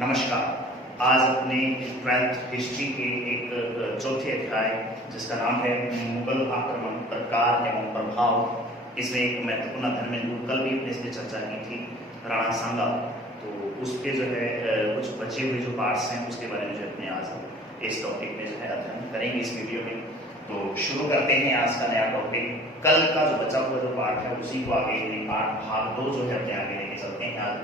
नमस्कार। आज अपने 12th हिस्ट्री के एक चौथे अध्याय जिसका नाम है मुगल आक्रमण, प्रकार एवं प्रभाव। इसमें एक महत्वपूर्ण अध्ययन में कल भी अपने इसमें चर्चा की थी, राणा सांगा। तो उसके जो है कुछ बचे हुए जो पार्ट्स हैं उसके बारे में जो अपने आज इस टॉपिक में जो है अध्ययन करेंगे इस वीडियो में। तो शुरू करते हैं आज का नया टॉपिक। कल का जो बचा हुआ जो पार्ट है उसी को आगे पार्ट भाग 2 जो है अपने आगे लेके चलते हैं आज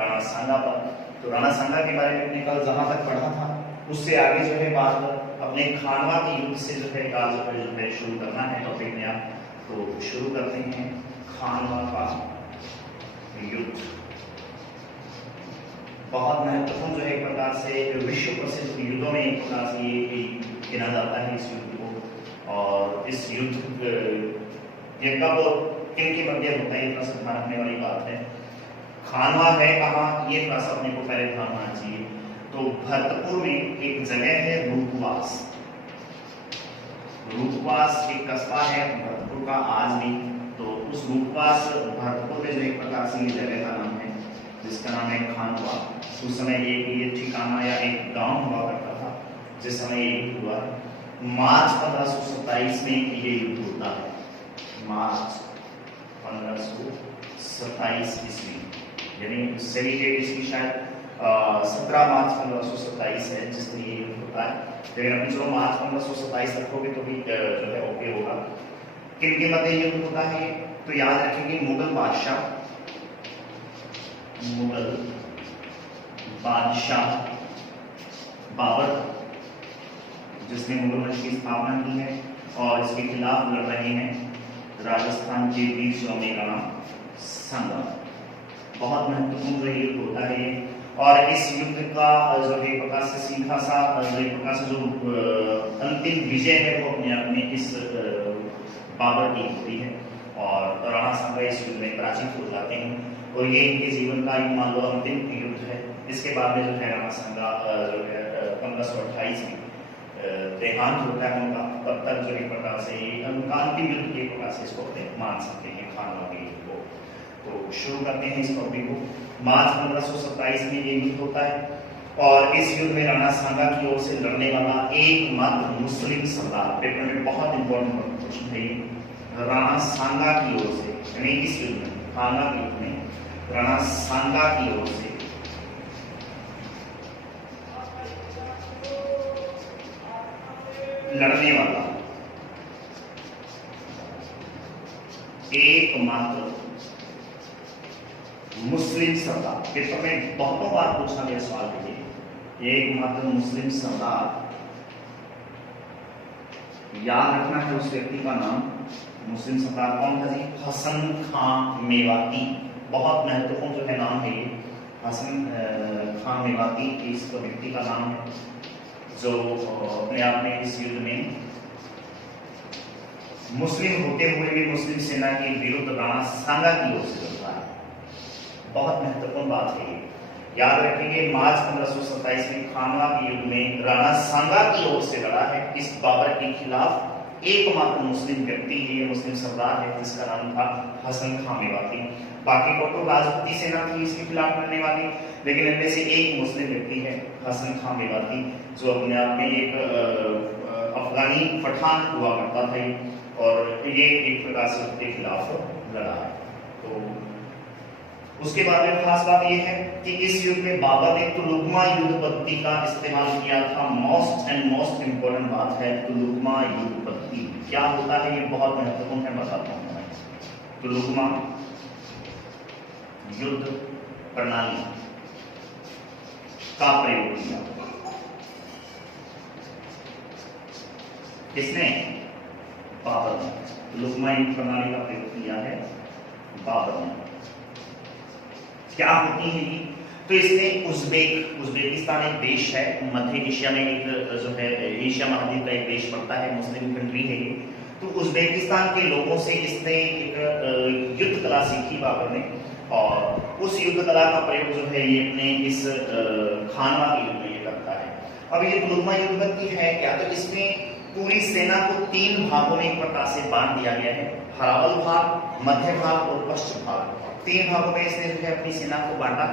राणा सांगा पर। तो राणा सांगा के बारे में अपने कल जहां तक पढ़ा था उससे आगे जो है बात अपने खानवा के युद्ध से जो है आज जो है शुरू करना है टॉपिक में आप। तो शुरू करते हैं खानवा का युद्ध। बहुत महत्वपूर्ण जो है एक प्रकार से विश्व प्रसिद्ध युद्धों में एक प्रकार से ये गिना जाता है इस युद्ध को। और इस युद्ध ये कब किन के मध्य होता है, इतना सा ध्यान रखने वाली बात है। खानवा है कहाँ, ये थोड़ा सा अपने को पहले ध्यान होना चाहिए। तो भरतपुर में एक जगह है रूपवास। रूपवास एक कस्बा है भरतपुर का आज भी। तो उस रूपवास भरतपुर में जो एक प्रकार से ये जगह का नाम है जिसका नाम है खानवा। उस समय ये ठिकाना या एक गांव हुआ करता था जिस समय ये युद्ध हुआ। मार्च 1527 में ये युद्ध होता है। मार्च 1527 ईस्वी, यानी सही डेट इसकी शायद 17 मार्च 1527 है जिस दिन ये युद्ध होता है। लेकिन अभी जो मार्च 1527 रखोगे तो भी जो है ओके होगा। किन के मध्य युद्ध होता है तो याद रखेंगे मुगल बादशाह बाबर, जिसने मुगल वंश की स्थापना की है, और इसके खिलाफ लड़ रहे हैं राजस्थान के वीर स्वामी राणा सांगा। बहुत महत्वपूर्ण जो युद्ध होता है। और इस युद्ध का जो एक प्रकार से सीधा सा एक प्रकार से जो अंतिम विजय है वो अपने आप में इस बाबर की होती है। और राणा सांगा इस युद्ध में पराजित हो जाते हैं और ये इनके जीवन का मान लो अंतिम युद्ध है। इसके बाद में जो है राणा सांगा जो है 1528 में देहांत होता है उनका। तब तक जो एक प्रकार से उनका अंतिम युद्ध के प्रकार से इसको मान सकते हैं खानवा के युद्ध को। तो शुरू करते हैं इस टॉपिक को। मार्च 1527 में ये युद्ध होता है और इस युद्ध में राणा सांगा की ओर से लड़ने वाला एकमात्र मुस्लिम सरदार, पेपर में बहुत इंपॉर्टेंट क्वेश्चन है ये। राणा सांगा की ओर से, यानी इस युद्ध में खानवा के युद्ध में राणा सांगा की ओर से लड़ने वाला एकमात्र मुस्लिम सरदार, पेपर में बहुतों बार पूछा गया सवाल है। एकमात्र मुस्लिम सरदार, याद रखना है उस व्यक्ति का नाम। मुस्लिम सरदार कौन था जी? हसन खां मेवाती। बहुत महत्वपूर्ण जो है नाम है ये, हसन खां मेवाती इस व्यक्ति का नाम है जो अपने आप में इस युद्ध में मुस्लिम होते हुए भी मुस्लिम सेना के विरुद्ध राणा सांगा की ओर से लड़ा है। बहुत महत्वपूर्ण बात है ये, याद रखेंगे। मार्च 1527 में खानवा के युद्ध में राणा सांगा की ओर से लड़ा है इस बाबर के खिलाफ एकमात्र मुस्लिम व्यक्ति है, ये मुस्लिम सरदार है जिसका नाम था हसन खां मेवाती। बाकी को राजपूती सेना थी इसके खिलाफ लड़ने वाली, लेकिन इनमें से एक मुस्लिम व्यक्ति है हसन खां मेवाती जो अपने आप में एक अफगानी पठान हुआ करता था और ये एक प्रकार से उसके खिलाफ लड़ा है। तो उसके बाद में खास बात यह है कि इस युद्ध में बाबर ने तुलुकमा युद्ध पद्धति का इस्तेमाल किया था। मोस्ट इंपोर्टेंट बात है तुलुकमा युद्ध पद्धति क्या होता है, ये बहुत महत्वपूर्ण है, बताता हूं मैं। तुलुकमा युद्ध प्रणाली का प्रयोग किया किसने? बाबर ने। तुलुकमा युद्ध प्रणाली का प्रयोग किया है बाबर ने। क्या होती है ये? तो इसमें उज्बेकिस्तान एक देश है मध्य एशिया में, एक जो है एशिया महाद्वीप का एक देश पड़ता है, मुस्लिम कंट्री है ये। तो उज्बेकिस्तान के लोगों से इसने एक युद्ध कला सीखी बाबर ने और उस युद्ध कला का प्रयोग जो है ये अपने इस खानवा के युद्ध में ये करता है। अब ये तुलुकमा युद्ध पद्धति है क्या? तो इसमें पूरी सेना को 3 भागों में एक प्रकार से बांट दिया गया है, हरावल भाग, मध्य भाग और पश्चिम भाग। 3 भागों में इसने जो है अपनी सेना को बांटा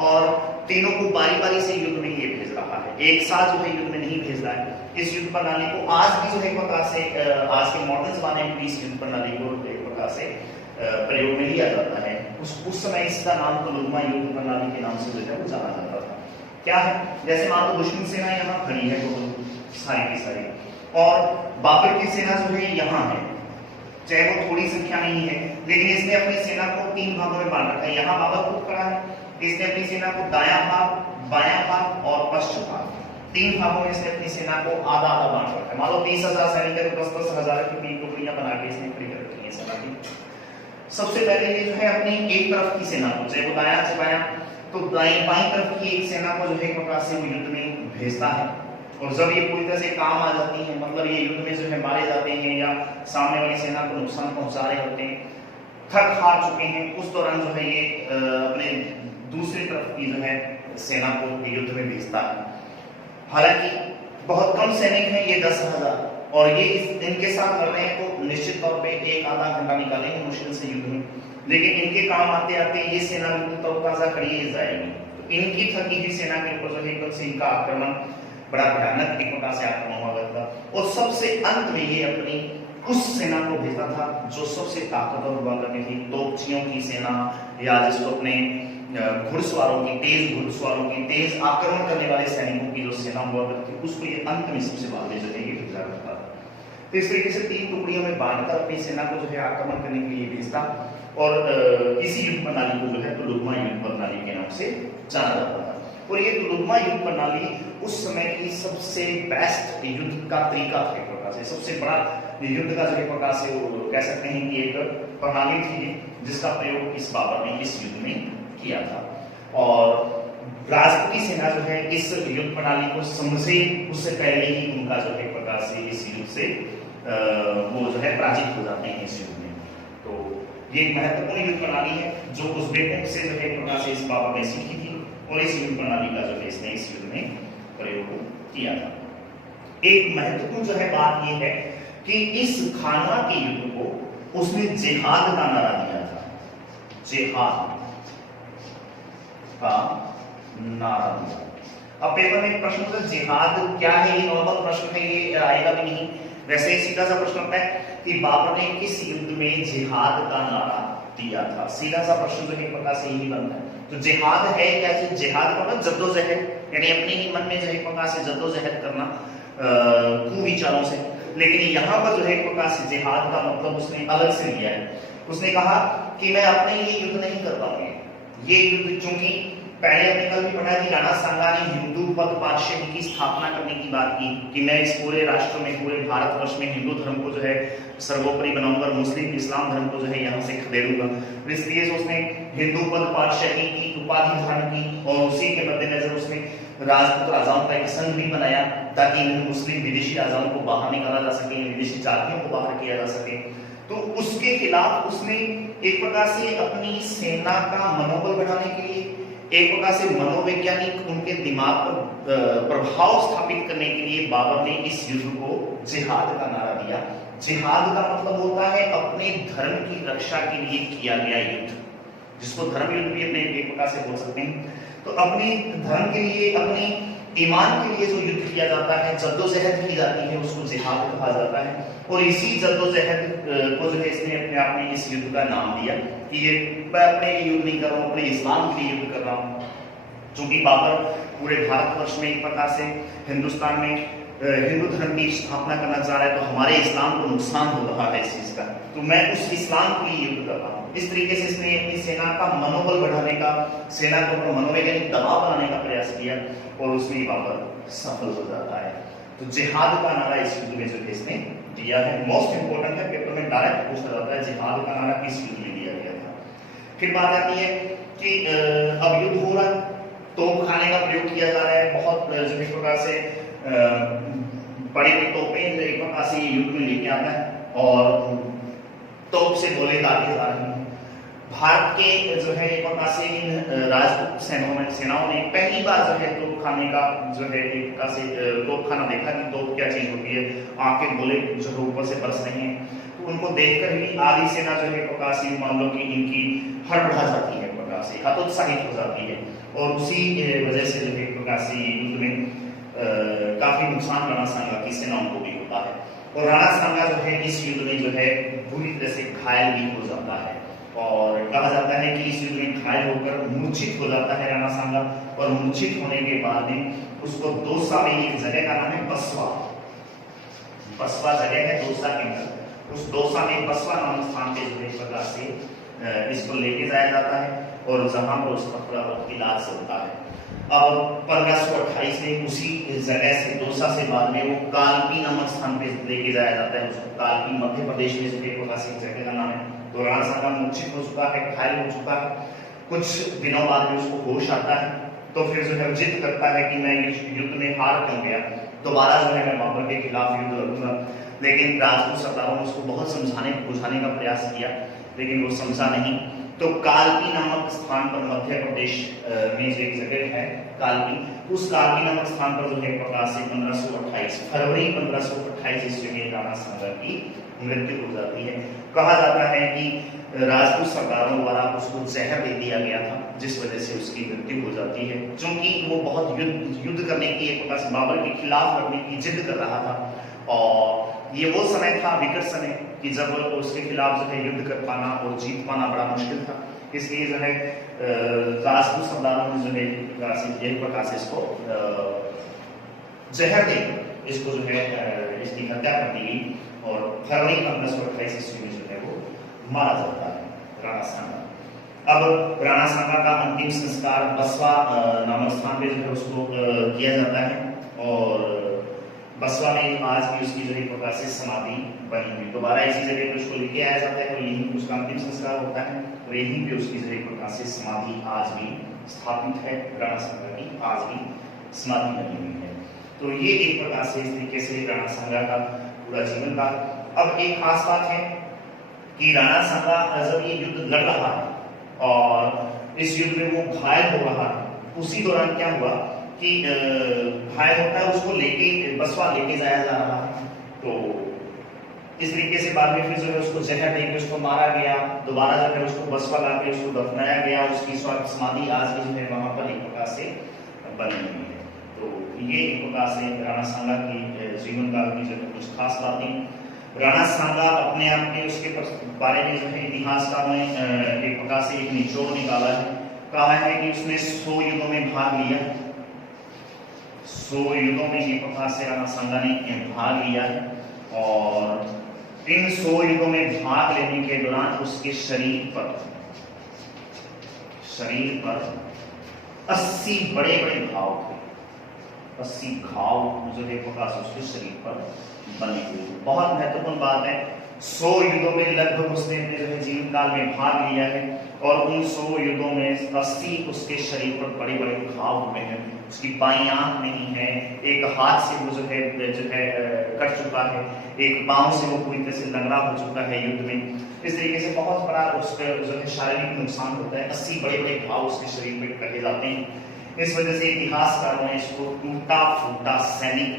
और तीनों को बारी बारी से युद्ध में ये भेज रहा है, एक साथ जो है युद्ध में नहीं भेज रहा है। इस युद्ध प्रणाली को आज भी जो है एक प्रकार से आज के मॉडर्न जमाने में भी इस युद्ध प्रणाली को एक प्रकार से प्रयोग में लिया जाता है। उस समय इसका नाम तोलुगमा युद्ध प्रणाली के नाम से जो है वो जाना जाता था। क्या है, जैसे मान लो दुश्मन सेना यहाँ खड़ी है तो सारी की सारी, और बाबर की सेना जो है यहाँ है, चाहे वो थोड़ी संख्या नहीं है, लेकिन इसने अपनी सेना को 3 भागों में बांट रखा है। यहाँ बाबर खुद खड़ा है, इसने अपनी सेना को दायां भाग, बायां भाग और पश्चिम भाग, 3 भागों में इसने अपनी सेना को आधा आधा बांट रखा है। मान लो 30,000 सैनिक है तो 10,000 की 3 टुकड़ियां बना के इसने खड़ी कर रखी है सेना की। सबसे पहले ये जो है अपनी एक तरफ की सेना को, चाहे वो दायां से बायां, तो दाएं बाईं तरफ की एक सेना को जो है एक प्रकार से युद्ध में भेजता है। और जब ये पूरी तरह से काम आ जाती है, मतलब ये युद्ध में जो है मारे जाते हैं या सामने वाली सेना को नुकसान पहुंचा रहे होते हैं, थक हार चुके हैं, उस दौरान जो है ये अपने दूसरी तरफ की जो है सेना को युद्ध में भेजता है। हालांकि बहुत कम सैनिक हैं ये 10,000, और ये इनके साथ लड़ रहे हैं तो निश्चित तौर पे एक आधा घंटा निकालेंगे मुश्किल से युद्ध में, लेकिन इनके काम आते आते ये सेना बिल्कुल तरोताजा खड़ी जाएगी। तो इनकी थकी हुई सेना के ऊपर जो है एकदम से इनका आक्रमण बड़ा भयानक एक प्रकार से आक्रमण हुआ करता, और सबसे अंत में ये अपनी उस सेना को भेजता था जो सबसे ताकतवर हुआ करती थी, तोपचियों की सेना, या जिसको अपने घुड़सवारों की, तेज घुड़सवारों की, तेज आक्रमण करने वाले सैनिकों की जो सेना हुआ करती थी, उसको ये अंत में सबसे बाद में जो है ये भेजा करता था। तो इस तरीके से 3 टुकड़ियों में बांटकर अपनी सेना को जो है आक्रमण करने के लिए भेजता, और इसी युद्ध प्रणाली को जो है तोलुगमा युद्ध प्रणाली के नाम से जाना जाता था। और ये तोलुगमा युद्ध प्रणाली उस समय की सबसे बेस्ट युद्ध का तरीका था, एक प्रकार से सबसे बड़ा युद्ध का जो एक प्रकार से कह सकते हैं कि एक प्रणाली थी जिसका प्रयोग इस बाबर ने इस युद्ध में किया था। और राजपूती सेना जो है इस युद्ध प्रणाली को समझे उससे पहले ही उनका जो है एक प्रकार से इस युद्ध से वो जो है पराजित हो जाते हैं इस युद्ध में। तो ये एक महत्वपूर्ण युद्ध प्रणाली है जो उज़्बेकों से जो है एक प्रकार से इस बाबर ने सीखी थी, और इस युद्ध प्रणाली का जो है इसने इस युद्ध में प्रयोग किया था। एक महत्वपूर्ण जो है बात यह है कि इस खाना के युद्ध को उसने जिहाद का नारा दिया था, जिहाद का नारा दिया। अब पेपर में एक प्रश्न होता है जिहाद क्या है, ये नॉर्मल प्रश्न है, ये आएगा भी नहीं, वैसे ही सीधा सा प्रश्न होता है कि बाबर ने किस युद्ध में जिहाद का नारा दिया था। सीधा सा प्रश्न जो है एक प्रकार से यही बनता है। तो जिहाद है क्या चीज? जिहाद का मतलब जद्दोजहद, यानी अपने ही मन में जो है एक प्रकार से जद्दोजहद करना कुविचारों से। लेकिन यहाँ पर जो है एक प्रकार से जिहाद का मतलब उसने अलग से लिया है। उसने कहा कि मैं अपने लिए युद्ध नहीं कर पाऊंगी, ये युद्ध, चूंकि पहले अपने कल भी पढ़ा कि राणा सांगा ने हिंदू पद पातशाही की स्थापना करने की बात की कि मैं इस पूरे राष्ट्र में, पूरे भारतवर्ष में हिंदू धर्म को जो है सर्वोपरि बनाऊंगा, मुस्लिम इस्लाम धर्म को जो है यहाँ से खदेड़ूंगा। इसलिए उसने हिंदू पद पातशाही की उपाधि धारण की, और उसी के मद्देनजर उसने राजपूत राजाओं का एक संघ भी बनाया ताकि मुस्लिम विदेशी राजाओं को बाहर निकाला जा सके, विदेशी जातियों को बाहर किया जा सके। तो उसके खिलाफ उसने एक प्रकार से अपनी सेना का मनोबल बढ़ाने के लिए, एक प्रकार से मनोवैज्ञानिक उनके दिमाग पर प्रभाव स्थापित करने के लिए बाबर ने इस युद्ध को जिहाद का नारा दिया। जिहाद का मतलब होता है अपने धर्म की रक्षा के लिए किया गया युद्ध, जिसको धर्म युद्ध भी अपने एक प्रकार से बोल सकते हैं। तो अपने धर्म के लिए, अपने ईमान के लिए जो युद्ध किया जाता है, जद्दोजहद की जाती है, उसको जिहाद कहा जाता है। और इसी जद्दोजहद को जो है इसने अपने आप में इस युद्ध का नाम दिया कि ये मैं अपने लिए युद्ध नहीं कर रहा हूँ, अपने इस्लाम के लिए युद्ध कर रहा हूँ। चूंकि बाबर पूरे भारतवर्ष में एक प्रकार से हिंदुस्तान में हिंदू धर्म की स्थापना करना चाह रहा है, तो हमारे इस्लाम को नुकसान हो रहा है इस चीज का, तो मैं उस इस्लाम के लिए युद्ध कर रहा हूँ। इस तरीके से इसने अपनी सेना का मनोबल बढ़ाने का, सेना के ऊपर मनोवैज्ञानिक दबाव बनाने का प्रयास किया, और उसमें बाबर सफल हो जाता है। तो जिहाद का नारा इस युद्ध में जो है इसने दिया है। मोस्ट इंपोर्टेंट है, पेपर में डायरेक्ट पूछा जाता है जिहाद का नारा किस युद्ध में दिया गया था। फिर बात आती है कि अब युद्ध हो रहा है, तोप खाने का प्रयोग किया जा रहा है, बहुत जो एक प्रकार से बड़ी बड़ी तोपें एक प्रकार से युद्ध में लेके आता है, और तोप से गोले दागे जा रहे हैं। भारत के जो है एक प्रकार से इन राजपूत सेनाओं ने पहली बार जो है तोप खाने का जो है एक प्रकार से तोप खाना देखा कि तोप क्या चीज होती है, आंखें गोले जो ऊपर से बरस रहे हैं। तो उनको देखकर ही आधी सेना जो है एक प्रकार से मान लो कि इनकी हड़बड़ा जाती है, एक प्रकार से हतोत्साहित हो जाती है, और उसी वजह से जो है एक प्रकार से युद्ध में काफी नुकसान राणा सांगा की सेनाओं को भी होता है। और राणा सांगा जो है इस युद्ध में जो है बुरी तरह से घायल भी हो जाता है, और कहा जाता है कि इस युद्ध में घायल होकर मूर्छित हो जाता है राणा सांगा, और मूर्छित होने के बाद में उसको दौसा में, एक जगह का नाम है बसवा, बसवा जगह है दौसा के अंदर, उस दौसा में बसवा नामक स्थान पे जो है इस प्रकार से इसको लेके जाया जाता है, और जहां पर उसका थोड़ा बहुत इलाज होता है। अब 1528 में उसी जगह से दौसा से बाद में वो कालपी नामक स्थान पे लेके जाया जाता है, उसको कालपी मध्य प्रदेश में जो है जगह का नाम है। तो राणा सांगा मूर्छित हो चुका है, घायल हो चुका है, कुछ दिनों बाद में उसको होश आता है, तो फिर जो है जिद करता है कि मैं इस युद्ध में हार क्यों गया, दोबारा जो है मैं बाबर के खिलाफ युद्ध लड़ूंगा। लेकिन राजपूत सरदारों ने उसको बहुत समझाने बुझाने का प्रयास किया, लेकिन वो समझा नहीं। तो कालपी नामक स्थान पर मध्य प्रदेश में जो एक जगह है कालपी, उस कालपी नामक स्थान पर जो है प्रकार से 1528 फरवरी 1528 ईस्वी में राणा सांगा की मृत्यु हो जाती है। कहा जाता है कि राजपूत सरदारों द्वारा उसको जहर दे दिया गया था, जिस वजह से उसकी मृत्यु हो जाती है, क्योंकि वो बहुत युद्ध करने की, एक प्रकार से बाबर के खिलाफ लड़ने की जिद कर रहा था। और ये वो समय था, विकट समय, कि jab उसके खिलाफ जो है युद्ध कर पाना और जीत पाना बड़ा मुश्किल था। इसलिए जो है राजपूत सरदारों ने जो है एक प्रकार से इसको जहर देकर इसको जो है इसकी हत्या कर दी गई, और फरवरी 1528 ईस्वी में जो है वो मारा जाता है राणा सांगा। अब राणा सांगा का अंतिम संस्कार बसवा नामक स्थान पे जो है उसको किया जाता है, और बसवा में आज भी उसकी जो है प्रकार से समाधि बनी हुई। दोबारा इसी जगह पे उसको लेके आया जाता है, तो यहीं पे उसका अंतिम संस्कार होता है, और यहीं पे उसकी जो है प्रकार से समाधि आज भी स्थापित है, राणा सांगा की आज भी समाधि बनी हुई है। तो ये एक प्रकार से इस तरीके से राणा सांगा का पूरा जीवन का। अब एक खास बात है कि राणा सांगा जब ये युद्ध लड़ रहा है और इस युद्ध में वो घायल हो रहा है, उसी दौरान क्या हुआ कि घायल होता है, उसको लेके बसवा लेके जाया जा रहा है। तो इस तरीके से बाद में फिर जो है उसको जहर देके उसको मारा गया, दोबारा जो है उसको बसवा लाके उसको दफनाया गया, उसकी समाधि आज भी जो है वहां पर एक प्रकार से बनी हुई है। तो ये एक प्रकार से राणा सांगा की जीवन काल की जो कुछ खास बातें। राणा सांगा अपने आप के उसके बारे में जो है इतिहासकारों ने एक प्रकार से एक निचोड़ निकाला है। कहा है कि उसने 100 युद्धों में भाग लिया, 100 युद्धों में एक प्रकार से राणा सांगा ने भाग लिया है, और इन 100 युद्धों में भाग लेने के दौरान उसके शरीर पर 80 बड़े बड़े घाव थे, 80 घाव जो है प्रकाश उसके शरीर पर बने हुए। बहुत महत्वपूर्ण बात है, 100 युद्धों में लगभग उसने अपने जो है जीवन काल में भाग लिया है, और उन 100 युद्धों में 80 उसके शरीर पर बड़े बड़े घाव हुए हैं। उसकी बाईं आंख नहीं है, एक हाथ से वो जो है कट चुका है, एक पांव से वो पूरी तरह से लंगड़ा हो चुका है युद्ध में। इस तरीके से बहुत बड़ा उस पर जो है शारीरिक नुकसान होता है, 80 बड़े बड़े घाव उसके शरीर में कहे जाते हैं। इस वजह से इतिहासकारों ने इसको टूटा फूटा सैनिक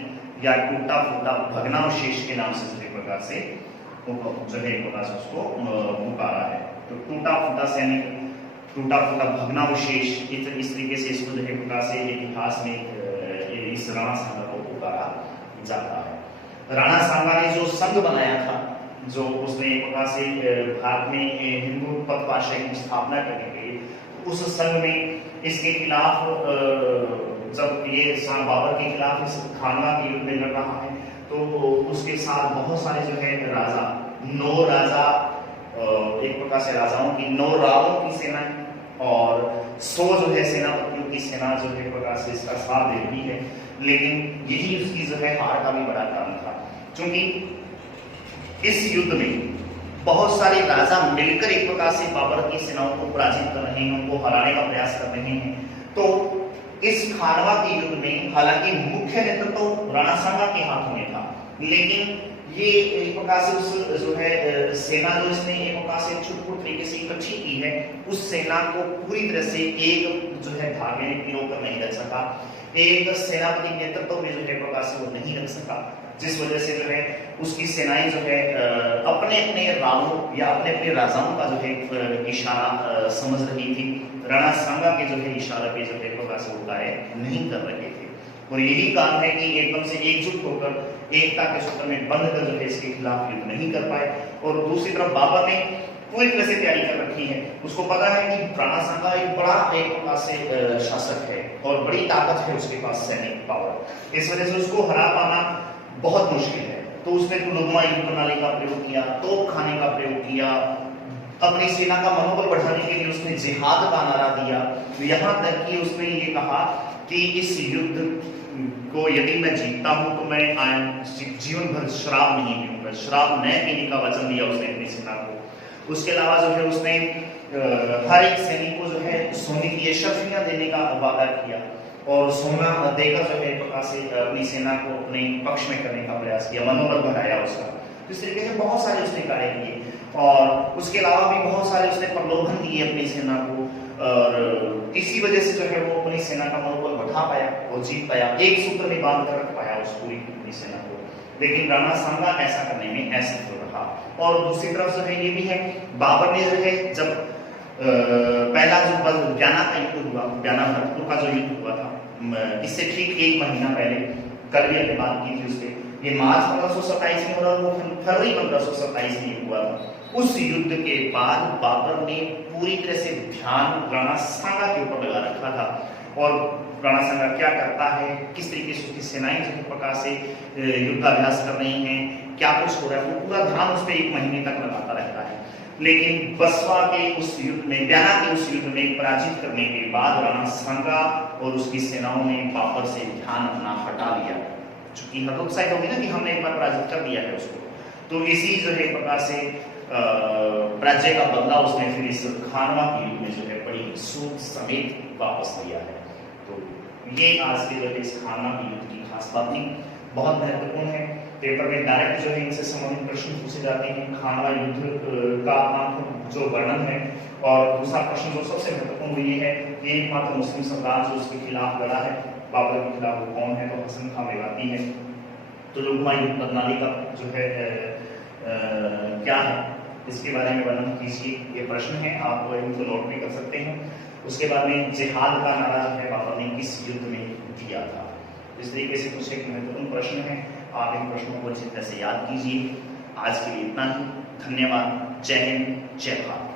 या टूटा फूटा भग्नावशेष के नाम से जो है प्रकार से जो है प्रकार से उसको पुकारा है। तो टूटा फूटा सैनिक, टूटा फूटा भग्नावशेष, इस तरीके से इसको जो है प्रकार से इतिहास में इस राणा सांगा को पुकारा जाता है। राणा सांगा ने जो संघ बनाया था, जो उसने एक प्रकार से भारत में हिंदू पदपाशय की स्थापना करने के लिए, उस संघ में इसके खिलाफ जब ये बाबर के खिलाफ इस खानवा के युद्ध में लड़ रहा है, तो उसके साथ बहुत सारे जो है राजा, 9 राजा, एक प्रकार से राजाओं की 9 रावों की सेना और 100 जो है सेनापतियों की सेना जो है प्रकार से इसका साथ दे रही है। लेकिन यही उसकी जो है हार का भी बड़ा कारण था, क्योंकि इस युद्ध में बहुत सारे राजा मिलकर एक प्रकार से बाबर की सेनाओं को पराजित कर रहे हैं, उनको हराने का प्रयास कर रहे हैं। तो इस खानवा के युद्ध में हालांकि मुख्य नेतृत्व राणा सांगा के हाथों में था, लेकिन ये एक प्रकार से उस जो है सेना जो इसने एक प्रकार से छुटपुट तरीके से इकट्ठी की है, उस सेना को पूरी तरह से एक जो है धागे में पिरोकर नहीं रख सका, एक सेनापति के नेतृत्व में जो है प्रकार से वो नहीं रख सका, जिस वजह से जो है उसकी सेनाएं जो है अपने अपने रावों या अपने अपने राजाओं का जो है इशारा समझ रही थी, राणा सांगा के जो है इशारे पे जो है प्रकार से वो कार्य नहीं कर रहे थे। और यही कारण है कि एकदम से एकजुट होकर एकता के सूत्र में बंध कर जो है इसके खिलाफ युद्ध नहीं कर पाए। और दूसरी तरफ बाबर ने पूरी तरह से तैयारी कर रखी है, उसको पता है कि राणा सांगा एक बड़ा एक प्रकार से शासक है और बड़ी ताकत है उसके पास, सैनिक पावर, इस वजह से उसको हरा पाना बहुत मुश्किल है। तो उसने लुगमा युद्ध प्रणाली का प्रयोग किया, तोप खाने का प्रयोग किया, अपनी सेना का मनोबल बढ़ाने के लिए उसने जिहाद का नारा दिया। यहाँ तक कि उसने ये कहा कि इस युद्ध को यदि मैं जीतता हूं तो मैं जीवन भर शराब नहीं पीऊंगा, शराब न पीने का वचन दिया उसने अपनी सेना को। उसके अलावा जो है उसने हर एक सैनिक को जो है सोने की अशर्फियां देने का वादा किया और सोना देकर जो है प्रकार से अपनी सेना को अपने पक्ष में करने का प्रयास किया, मनोबल बढ़ाया उसका। तो इस तरीके से बहुत सारे उसने कार्य किए और उसके अलावा भी बहुत सारे उसने प्रलोभन दिए अपनी सेना को, और इसी वजह से जो है वो अपनी सेना का मनोबल बढ़ा पाया और जीत पाया, एक सूत्र में बांध कर रख पाया उस पूरी अपनी सेना को। लेकिन राणा सांगा ऐसा करने में असफल रहा। और दूसरी तरफ जो है ये भी है, बाबर ने जो है जब पहला जो ब्याना का युद्ध हुआ, ब्याना भरतपुर का जो युद्ध हुआ था, इससे ठीक 1 महीना पहले, कल भी हमने बात की थी उससे, ये मार्च 1527 में और वो फरवरी 1527 में हुआ था। उस युद्ध के बाद बाबर ने पूरी तरह से ध्यान राणा सांगा के ऊपर लगा रखा था और राणा सांगा क्या करता है, किस तरीके से उसकी सेनाएं जिस प्रकार से युद्धाभ्यास कर रही हैं, क्या कुछ हो रहा है, वो पूरा ध्यान उस पर 1 महीने तक लगाता रहता है। लेकिन बसवा के उस युद्ध में, ब्याना के उस युद्ध में पराजित करने के बाद राणा सांगा और उसकी सेनाओं ने बाबर से ध्यान अपना हटा लिया, चूंकि हतोत्साहित होगी ना कि हमने एक बार पराजित कर दिया है उसको। तो इसी जो है प्रकार से राज्य का बदला उसने फिर इस खानवा के युद्ध में जो है बड़ी सूद समेत वापस लिया है। तो ये आज के जो है इस खानवा के युद्ध की खास बात थी, बहुत महत्वपूर्ण है। पेपर में डायरेक्ट जो है इनसे संबंधित प्रश्न पूछे जाते हैं, खानवा युद्ध का जो वर्णन है। और दूसरा प्रश्न जो सबसे महत्वपूर्ण ये है कि एकमात्र मुस्लिम सरदार जो उसके खिलाफ लड़ा है बाबर के खिलाफ, वो कौन है, तो हसन खां मेवाती है। तो लुगमा युद्ध प्रणाली का जो है क्या है, इसके बारे में वर्णन कीजिए, ये प्रश्न है, आप इनको नोट भी कर सकते हैं। उसके बाद में जिहाद का नारा जो है बाबर ने किस युद्ध में दिया था। इस तरीके से कुछ एक महत्वपूर्ण प्रश्न है, आप इन प्रश्नों को अच्छी तरह से याद कीजिए। आज के लिए इतना ही, धन्यवाद, जय हिंद, जय भारत।